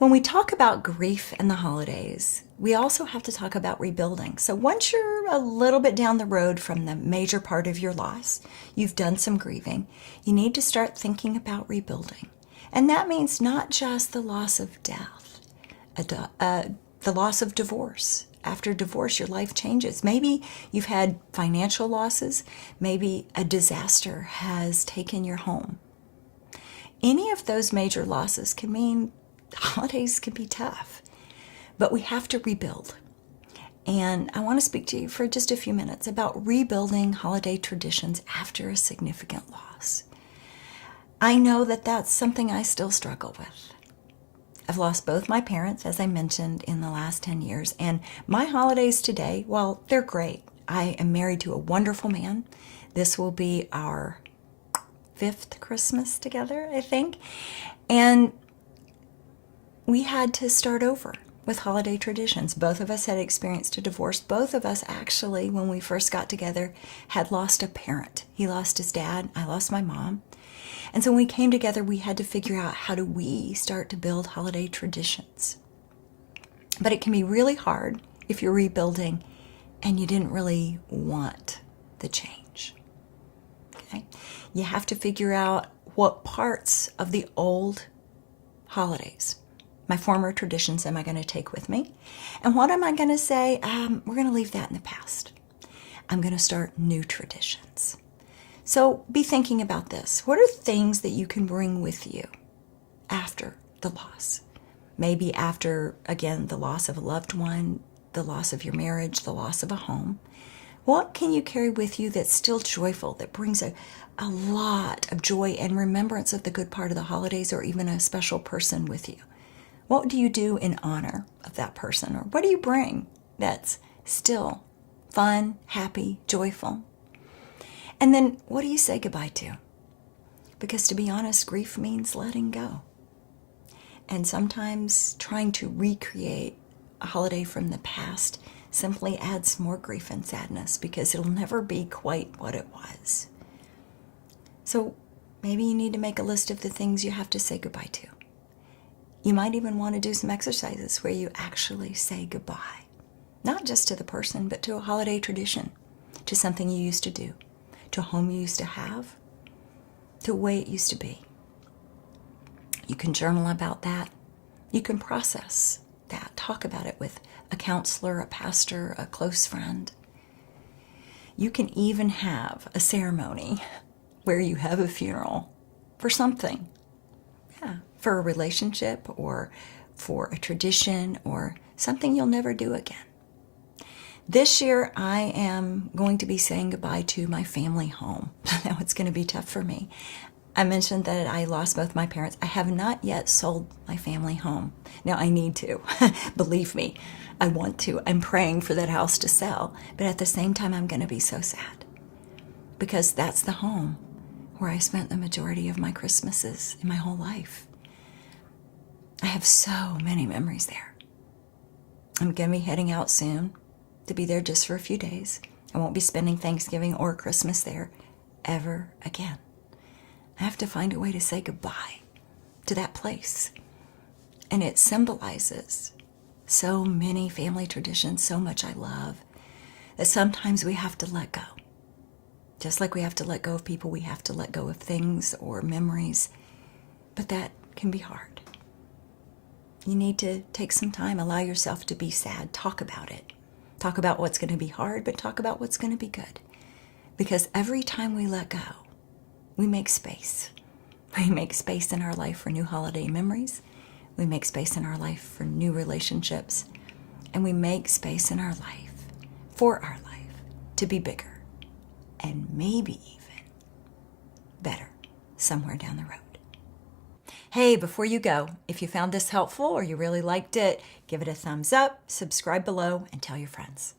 When we talk about grief and the holidays, we also have to talk about rebuilding. So once you're a little bit down the road from the major part of your loss, you've done some grieving, you need to start thinking about rebuilding. And that means not just the loss of death, the loss of divorce. After divorce, your life changes. Maybe you've had financial losses. Maybe a disaster has taken your home. Any of those major losses can mean holidays can be tough, but we have to rebuild. And I want to speak to you for just a few minutes about rebuilding holiday traditions after a significant loss. I know that that's something I still struggle with. I've lost both my parents, as I mentioned, in the last 10 years, and my holidays today, well, they're great. I am married to a wonderful man. This will be our 5th Christmas together, I think. And we had to start over with holiday traditions. Both of us had experienced a divorce. Both of us actually, when we first got together, had lost a parent. He lost his dad. I lost my mom. And so when we came together, we had to figure out how do we start to build holiday traditions. But it can be really hard if you're rebuilding and you didn't really want the change. Okay? You have to figure out what parts of the old holidays, my former traditions, am I going to take with me? And what am I going to say? We're going to leave that in the past. I'm going to start new traditions. So be thinking about this. What are things that you can bring with you after the loss? Maybe after, again, the loss of a loved one, the loss of your marriage, the loss of a home. What can you carry with you that's still joyful, that brings a lot of joy and remembrance of the good part of the holidays, or even a special person with you? What do you do in honor of that person? Or what do you bring that's still fun, happy, joyful? And then what do you say goodbye to? Because to be honest, grief means letting go. And sometimes trying to recreate a holiday from the past simply adds more grief and sadness because it'll never be quite what it was. So maybe you need to make a list of the things you have to say goodbye to. You might even want to do some exercises where you actually say goodbye, not just to the person, but to a holiday tradition, to something you used to do, to a home you used to have, to a way it used to be. You can journal about that. You can process that, talk about it with a counselor, a pastor, a close friend. You can even have a ceremony where you have a funeral for something. Yeah, for a relationship or for a tradition or something you'll never do again. This year, I am going to be saying goodbye to my family home. Now, it's going to be tough for me. I mentioned that I lost both my parents. I have not yet sold my family home. Now, I need to. Believe me, I want to. I'm praying for that house to sell. But at the same time, I'm going to be so sad because that's the home where I spent the majority of my Christmases in my whole life. I have so many memories there. I'm going to be heading out soon to be there just for a few days. I won't be spending Thanksgiving or Christmas there ever again. I have to find a way to say goodbye to that place. And it symbolizes so many family traditions, so much I love, that sometimes we have to let go. Just like we have to let go of people, we have to let go of things or memories. But that can be hard. You need to take some time, allow yourself to be sad, talk about it. Talk about what's going to be hard, but talk about what's going to be good. Because every time we let go, we make space. We make space in our life for new holiday memories. We make space in our life for new relationships. And we make space in our life, for our life, to be bigger. And maybe even better somewhere down the road. Hey, before you go, if you found this helpful or you really liked it, give it a thumbs up, subscribe below, and tell your friends.